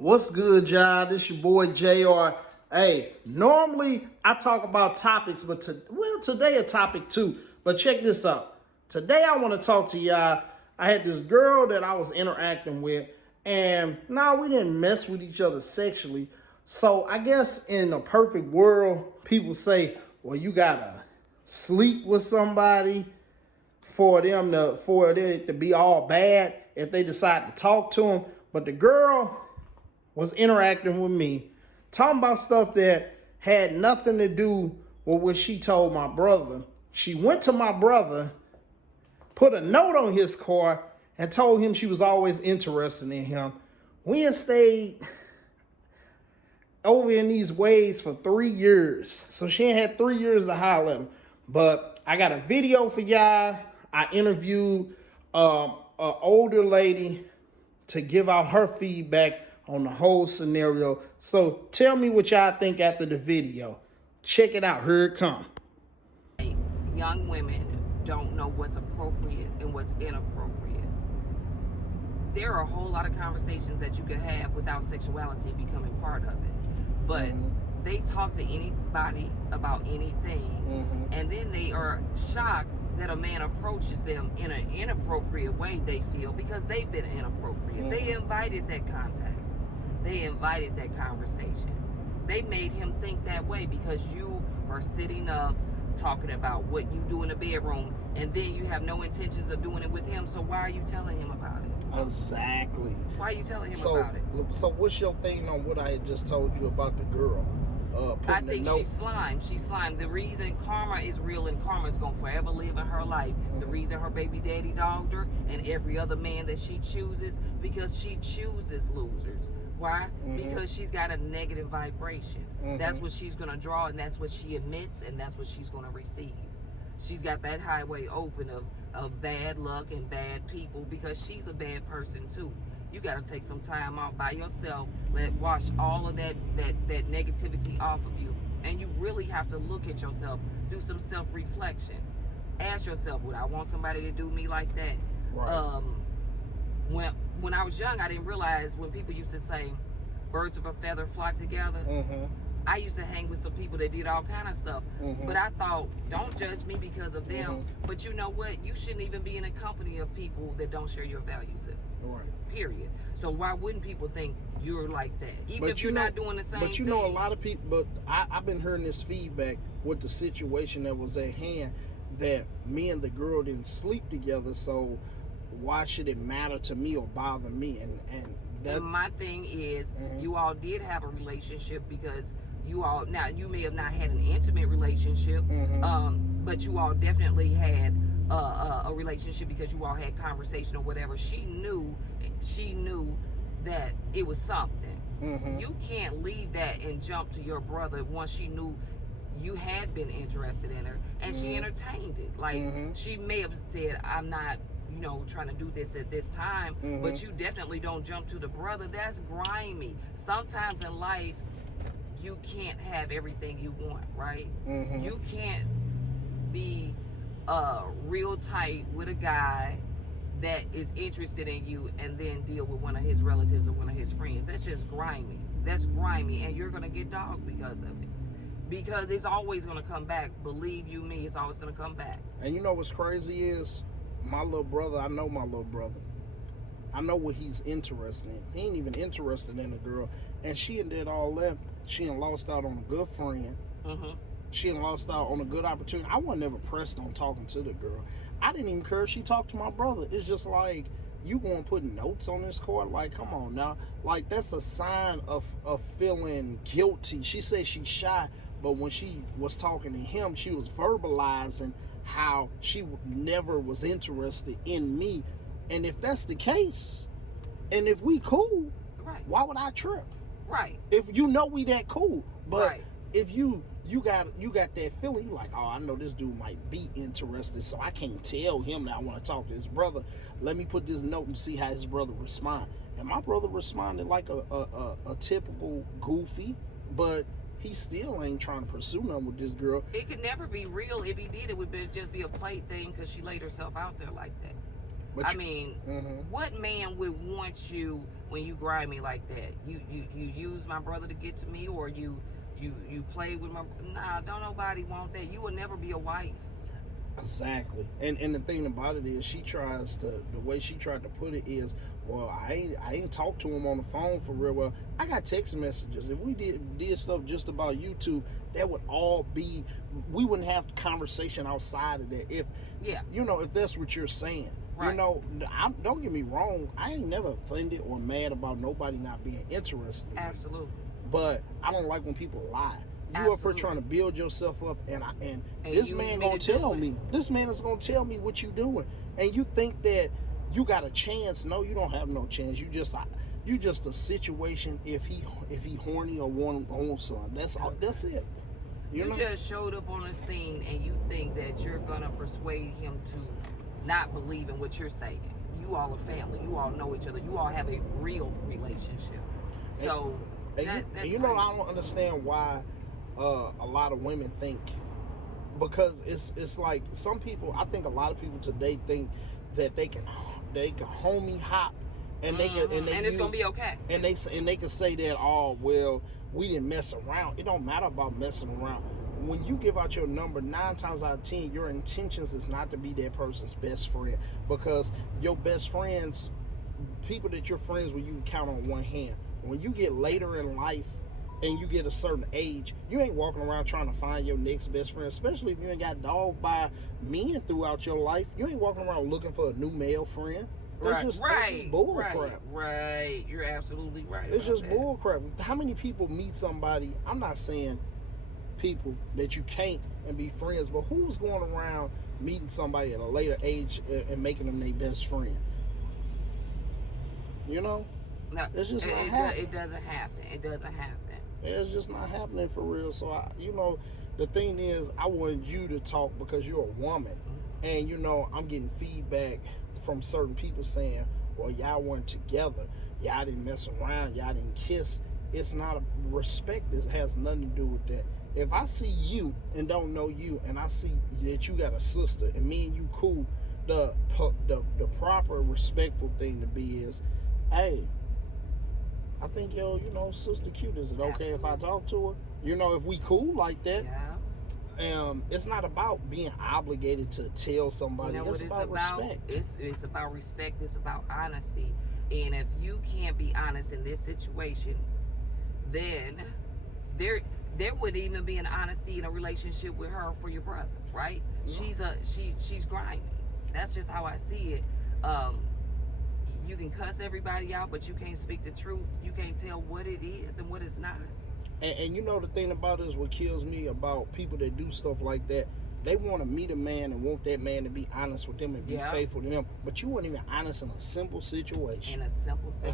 What's good, y'all? This your boy JR. Hey, normally I talk about topics, but today a topic too. But check this out. Today I want to talk to y'all. I had this girl that I was interacting with, and no, we didn't mess with each other sexually. So I guess in a perfect world, people say, well, you gotta sleep with somebody for it to be all bad if they decide to talk to them. But the girl was interacting with me, talking about stuff that had nothing to do with what she told my brother. She went to my brother, put a note on his car, and told him she was always interested in him. We had stayed over in these ways for 3 years. So she had 3 years to holler at him. But I got a video for y'all. I interviewed an older lady to give out her feedback on the whole scenario. So tell me what y'all think after the video. Check it out. Here it come. Young women don't know what's appropriate and what's inappropriate. There are a whole lot of conversations that you could have without sexuality becoming part of it. But they talk to anybody about anything, and then they are shocked that a man approaches them in an inappropriate way, they feel, because they've been inappropriate. They invited that contact. They invited that conversation. They made him think that way because you are sitting up talking about what you do in the bedroom, and then you have no intentions of doing it with him, so why are you telling him about it? Exactly. Why are you telling him about it? So what's your thing on what I had just told you about the girl? I think she's slime. She's slime. The reason karma is real and karma is going to forever live in her life. The reason her baby daddy dogged her and every other man that she chooses, because she chooses losers. Why? Because she's got a negative vibration. That's what she's going to draw, and that's what she emits, and that's what she's going to receive. She's got that highway open of bad luck and bad people because she's a bad person too. You got to take some time off by yourself, wash all of that negativity off of you. And you really have to look at yourself, do some self-reflection. Ask yourself, would I want somebody to do me like that? Right. When I was young, I didn't realize when people used to say, birds of a feather flock together. I used to hang with some people that did all kind of stuff. But I thought, don't judge me because of them. But you know what? You shouldn't even be in a company of people that don't share your value system. Right. Period. So why wouldn't people think you're like that? Even if you're not doing the same thing. But you know, a lot of people, but I've been hearing this feedback with the situation that was at hand, that me and the girl didn't sleep together, so why should it matter to me or bother me? And my thing is, you all did have a relationship because you may have not had an intimate relationship, but you all definitely had a relationship because you all had conversation or whatever. She knew that it was something. You can't leave that and jump to your brother once she knew you had been interested in her and she entertained it. Like she may have said, I'm not trying to do this at this time, but you definitely don't jump to the brother. That's grimy. Sometimes in life, you can't have everything you want, right? You can't be real tight with a guy that is interested in you and then deal with one of his relatives or one of his friends. That's just grimy. That's grimy, and you're going to get dogged because of it. Because it's always going to come back. Believe you me, it's always going to come back. And you know what's crazy is, my little brother, I know my little brother. I know what he's interested in. He ain't even interested in a girl. And she did all that. She done lost out on a good friend. She done lost out on a good opportunity. I wasn't ever pressed on talking to the girl. I didn't even care if she talked to my brother. It's just like, you going to put notes on this card? Like, come on now. Like, that's a sign of feeling guilty. She said she's shy, but when she was talking to him, she was verbalizing how she never was interested in me. And if that's the case, and if we cool, right, why would I trip? Right. If you know we that cool. But right, if you got that feeling, you like, oh, I know this dude might be interested, so I can't tell him that I want to talk to his brother. Let me put this note and see how his brother respond. And my brother responded like a typical goofy, but he still ain't trying to pursue nothing with this girl. It could never be real. If he did, it would just be a play thing because she laid herself out there like that. But I mean, mm-hmm. what man would want you when you grimy like that? You use my brother to get to me, or you play with my. Nah, don't nobody want that. You will never be a wife. Exactly. And the thing about it is, the way she tried to put it is, well, I ain't talked to him on the phone for real. Well, I got text messages. If we did stuff just about YouTube, that would all be, we wouldn't have conversation outside of that. If if that's what you're saying. Right. Don't get me wrong, I ain't never offended or mad about nobody not being interested. Absolutely. But I don't like when people lie. You Absolutely. up here trying to build yourself up, and this man gonna tell me. This man is gonna tell me what you doing, and you think that you got a chance? No, you don't have no chance. You just a situation. If he horny or want something, that's it. You know? Just showed up on the scene, and you think that you're gonna persuade him to not believe in what you're saying. You all are family. You all know each other. You all have a real relationship. So that's I don't understand why. A lot of women think, because it's like some people, I think a lot of people today think that they can homie hop and they can and it's gonna be okay, and they can say that, oh well, we didn't mess around. It don't matter about messing around. When you give out your number, 9 times out of 10 your intentions is not to be that person's best friend, because your best friends, people that you're friends with, you can count on one hand. When you get later in life and you get a certain age, you ain't walking around trying to find your next best friend, especially if you ain't got dogged by men throughout your life. You ain't walking around looking for a new male friend. That's just bull crap. Right. You're absolutely right. It's just bull crap. How many people meet somebody? I'm not saying people that you can't and be friends, but who's going around meeting somebody at a later age and making them their best friend? You know? No, it's just not happening. It doesn't happen. It doesn't happen. It's just not happening for real. So, the thing is, I wanted you to talk because you're a woman. And, I'm getting feedback from certain people saying, well, y'all weren't together. Y'all didn't mess around. Y'all didn't kiss. It's not a respect. It has nothing to do with that. If I see you and don't know you, and I see that you got a sister and me and you cool, the proper respectful thing to be is, hey, I think sister cute. Is it okay if I talk to her? If we cool like that. Yeah. It's not about being obligated to tell somebody. It's about respect. It's about respect. It's about honesty. And if you can't be honest in this situation, then there wouldn't even be an honesty in a relationship with her for your brother, right? No. She's grimy. That's just how I see it. You can cuss everybody out, but you can't speak the truth. You can't tell what it is and what it's not. And the thing about it is, what kills me about people that do stuff like that, they want to meet a man and want that man to be honest with them and be faithful to them. But you weren't even honest in a simple situation. A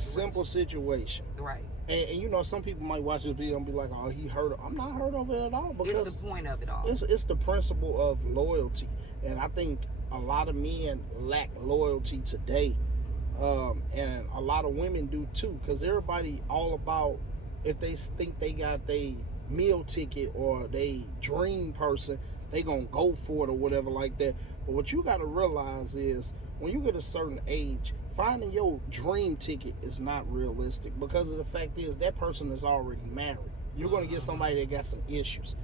simple situation. Right. And some people might watch this video and be like, oh, he hurt her. I'm not hurt of it at all. Because it's the point of it all. It's the principle of loyalty. And I think a lot of men lack loyalty today. And a lot of women do too, because everybody all about, if they think they got their meal ticket or they dream person, they gonna go for it or whatever like that. But what you got to realize is, when you get a certain age, finding your dream ticket is not realistic, because of the fact is that person is already married. You're gonna get somebody that got some issues.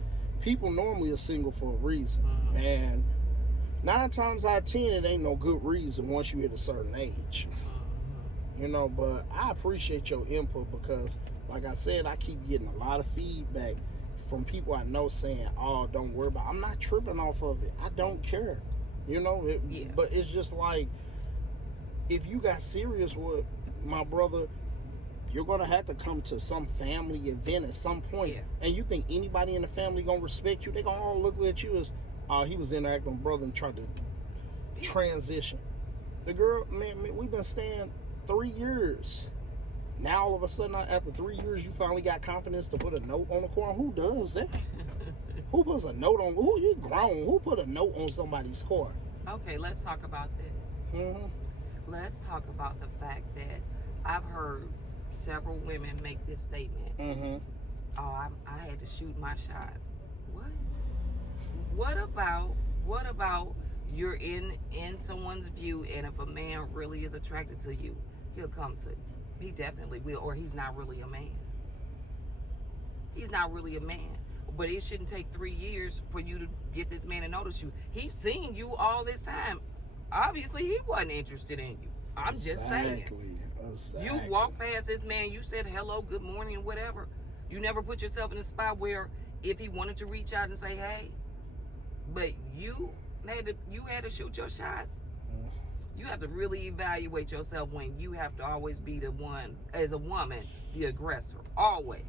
People normally are single for a reason, and 9 times out of 10, it ain't no good reason once you hit a certain age. But I appreciate your input, because, like I said, I keep getting a lot of feedback from people I know saying, oh, don't worry about it. I'm not tripping off of it. I don't care. But it's just like, if you got serious with my brother, you're going to have to come to some family event at some point. Yeah. And you think anybody in the family going to respect you? They going to all look at you as, he was interacting with brother and tried to transition. The girl, man, we've been staying 3 years. Now all of a sudden, after 3 years, you finally got confidence to put a note on the car. Who does that? Who puts a note on? Who, you grown? Who put a note on somebody's car? Okay, let's talk about this. Let's talk about the fact that I've heard several women make this statement. Oh, I had to shoot my shot. What? What about you're in someone's view, and if a man really is attracted to you, he'll come to you. He definitely will, or he's not really a man. He's not really a man. But it shouldn't take 3 years for you to get this man to notice you. He's seen you all this time. Obviously, he wasn't interested in you. I'm just saying. Exactly. You walked past this man, you said hello, good morning, whatever. You never put yourself in a spot where if he wanted to reach out and say, hey, but you had to shoot your shot. You have to really evaluate yourself when you have to always be the one, as a woman, the aggressor. Always.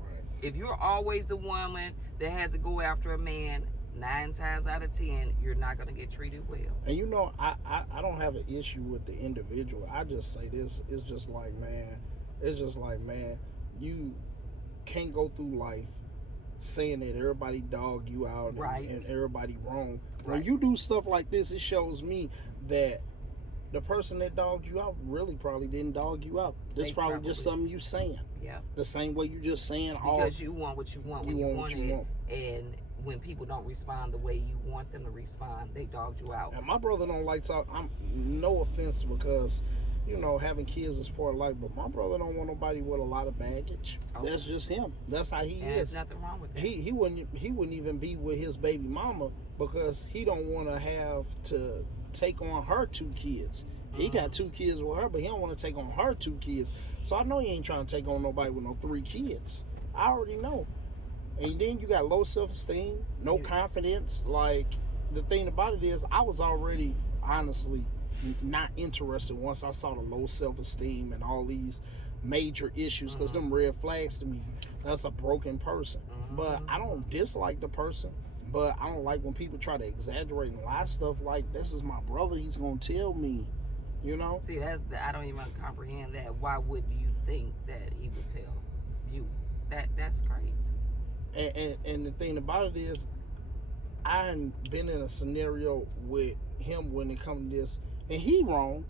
Right. If you're always the woman that has to go after a man, 9 times out of 10, you're not going to get treated well. And you know, I don't have an issue with the individual. I just say this, it's just like, man, you can't go through life saying that everybody dog you out and everybody wrong. When you do stuff like this, it shows me that the person that dogged you out really probably didn't dog you out. This probably just something you saying. Yeah. The same way you just saying because you want what you want when you want it. And when people don't respond the way you want them to respond, they dogged you out. And my brother don't like talk. I'm no offense because, you know, having kids is part of life, but my brother don't want nobody with a lot of baggage. Okay. That's just him. That's how he is. There's nothing wrong with that. He wouldn't even be with his baby mama because he don't want to have to take on her 2 kids. He got 2 kids with her, but he don't want to take on her 2 kids. So I know he ain't trying to take on nobody with no 3 kids. I already know. And then you got low self-esteem, no confidence. Like, the thing about it is, I was already, honestly, not interested once I saw the low self-esteem and all these major issues, because them red flags to me, that's a broken person. But I don't dislike the person, but I don't like when people try to exaggerate and lie stuff like, this is my brother, he's gonna tell me, you know? See, I don't even comprehend that. Why would you think that he would tell you? That's crazy. And the thing about it is, I hadn't been in a scenario with him when it comes to this, and he wrong.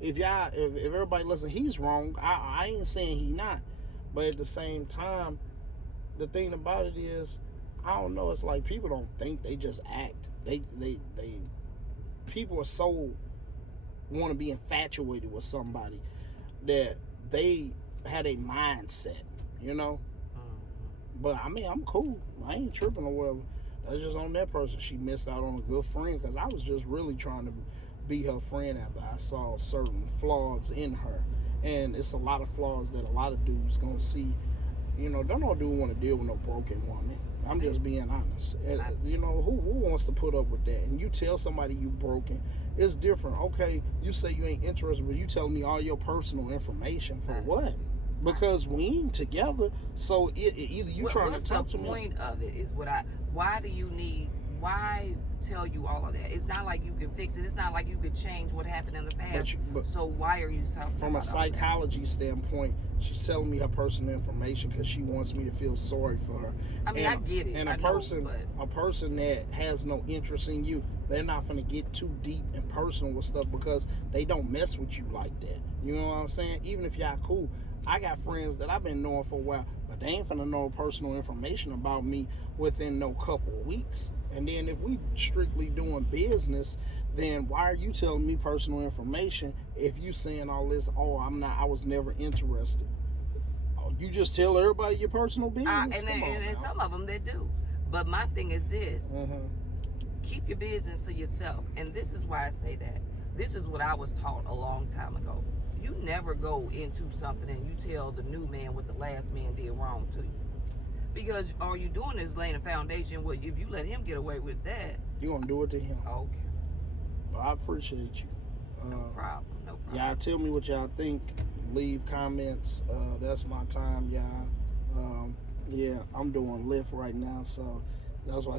If everybody listen, he's wrong. I ain't saying he not, but at the same time, the thing about it is, I don't know. It's like people don't think, they just act. They people are so want to be infatuated with somebody that they had a mindset, you know. But I mean, I'm cool. I ain't tripping or whatever. That's just on that person. She missed out on a good friend because I was just really trying to be her friend after I saw certain flaws in her. And it's a lot of flaws that a lot of dudes gonna see. You know, don't no dude want to deal with no broken woman. I'm just being honest. You know, who wants to put up with that? And you tell somebody you broken, it's different. Okay, you say you ain't interested, but you telling me all your personal information for what? Because we ain't together, so either you trying to talk to me. What's the point of it is why tell you all of that? It's not like you can fix it. It's not like you could change what happened in the past. But so why are you suffering? From a psychology standpoint, she's telling me her personal information because she wants me to feel sorry for her. I mean, I get it. And a person that has no interest in you, they're not going to get too deep and personal with stuff because they don't mess with you like that. You know what I'm saying? Even if y'all cool. I got friends that I've been knowing for a while, but they ain't finna know personal information about me within no couple of weeks. And then if we strictly doing business, then why are you telling me personal information if you saying all this, I was never interested? Oh, you just tell everybody your personal business? And some of them, they do. But my thing is this. Keep your business to yourself. And this is why I say that. This is what I was taught a long time ago. You never go into something and you tell the new man what the last man did wrong to you. Because all you're doing is laying a foundation where if you let him get away with that, you're going to do it to him. Okay. But I appreciate you. No problem. Y'all tell me what y'all think. Leave comments. That's my time, y'all. Yeah, I'm doing Lyft right now, so that's why